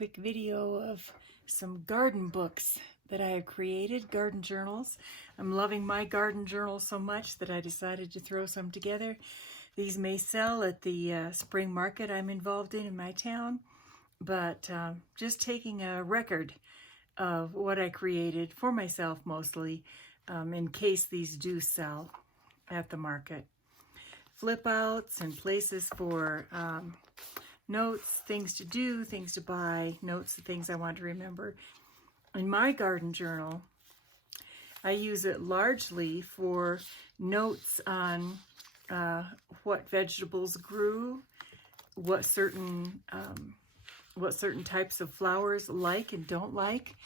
quick video of some garden books that I have created, garden journals. I'm loving my garden journal so much that I decided to throw some together. These may sell at the spring market I'm involved in my town, but just taking a record of what I created for myself mostly, in case these do sell at the market. Flip outs and places for notes, things to do, things to buy, notes, the things I want to remember. In my garden journal, I use it largely for notes on what vegetables grew, what certain types of flowers like and don't like.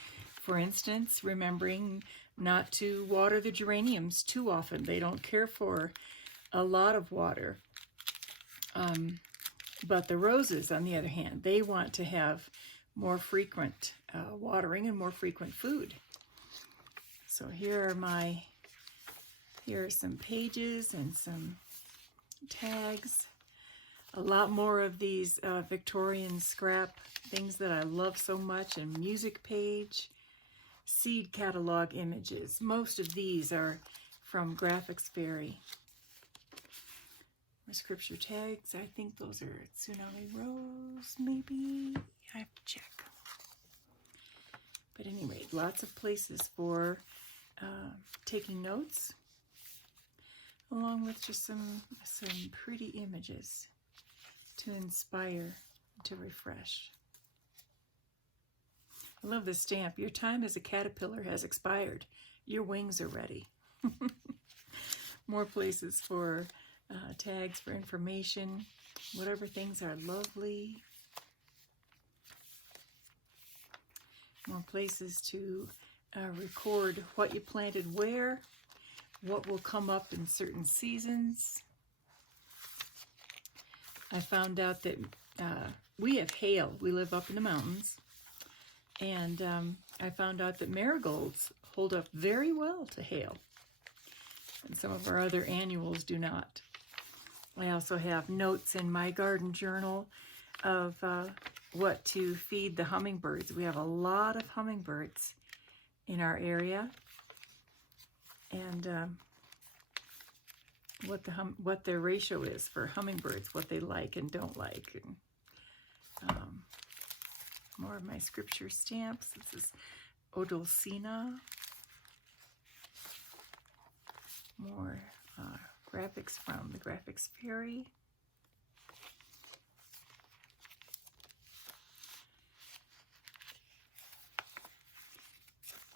For instance, remembering not to water the geraniums too often. They don't care for a lot of water. But the roses, on the other hand, they want to have more frequent watering and more frequent food. So here are some pages and some tags. A lot more of these Victorian scrap things that I love so much, and music page, seed catalog images. Most of these are from Graphics Fairy. My scripture tags, I think those are Tsunami Rose, maybe? I have to check. But anyway, lots of places for taking notes, along with just some pretty images to inspire, to refresh. I love this stamp. Your time as a caterpillar has expired. Your wings are ready. More places for tags for information, whatever things are lovely. More places to record what you planted where, what will come up in certain seasons. I found out that we have hail. We live up in the mountains. And I found out that marigolds hold up very well to hail. And some of our other annuals do not. I also have notes in my garden journal of what to feed the hummingbirds. We have a lot of hummingbirds in our area. And what their ratio is for hummingbirds, what they like and don't like. And, more of my scripture stamps. This is Odolcina. More graphics from the Graphics Fairy.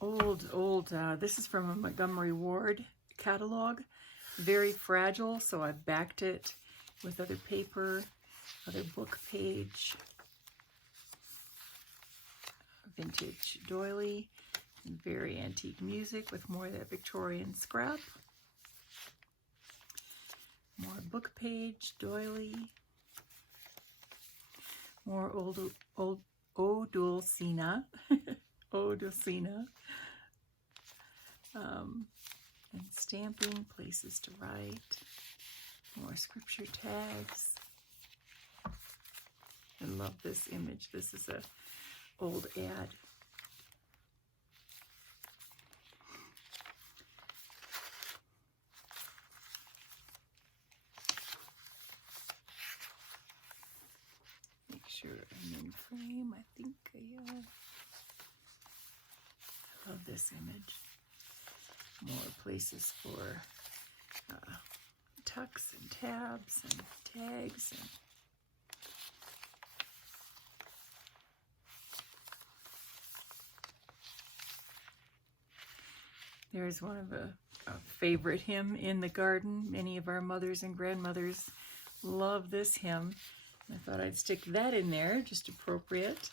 Old, this is from a Montgomery Ward catalog. Very fragile, so I've backed it with other paper, other book page. Vintage doily, and very antique music with more of that Victorian scrap. More book page, doily. More old Odolcina. Odolcina. And stamping, places to write. More scripture tags. I love this image. This is a old ad. Make sure I'm in frame. I think I love this image. More places for tucks and tabs and tags and there's one of a favorite hymn in the garden. Many of our mothers and grandmothers love this hymn. I thought I'd stick that in there, just appropriate.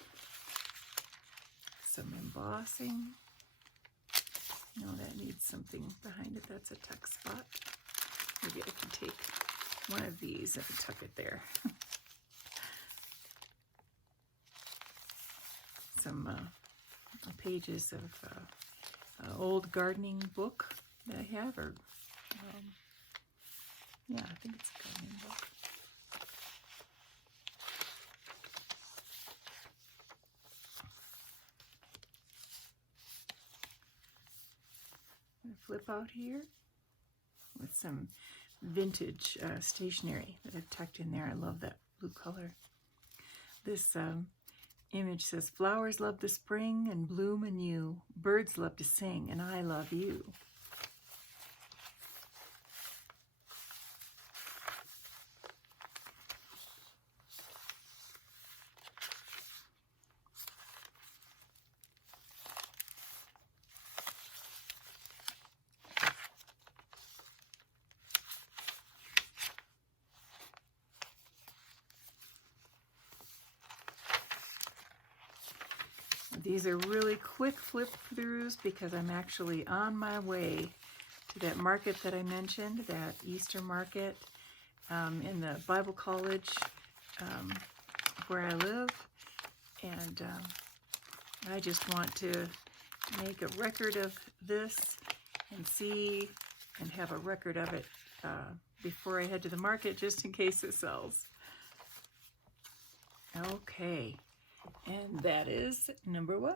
Some embossing. No, that needs something behind it. That's a tuck spot. Maybe I can take one of these and tuck it there. Some pages of old gardening book that I have, or yeah, I think it's a gardening book. flip out here with some vintage stationery that I've tucked in there. I love that blue color. This image says, flowers love the spring and bloom anew. Birds love to sing, and I love you. These are really quick flip throughs because I'm actually on my way to that market that I mentioned, that Easter market in the Bible college where I live. And I just want to make a record of this and see and have a record of it before I head to the market, just in case it sells. Okay. And that is number 1.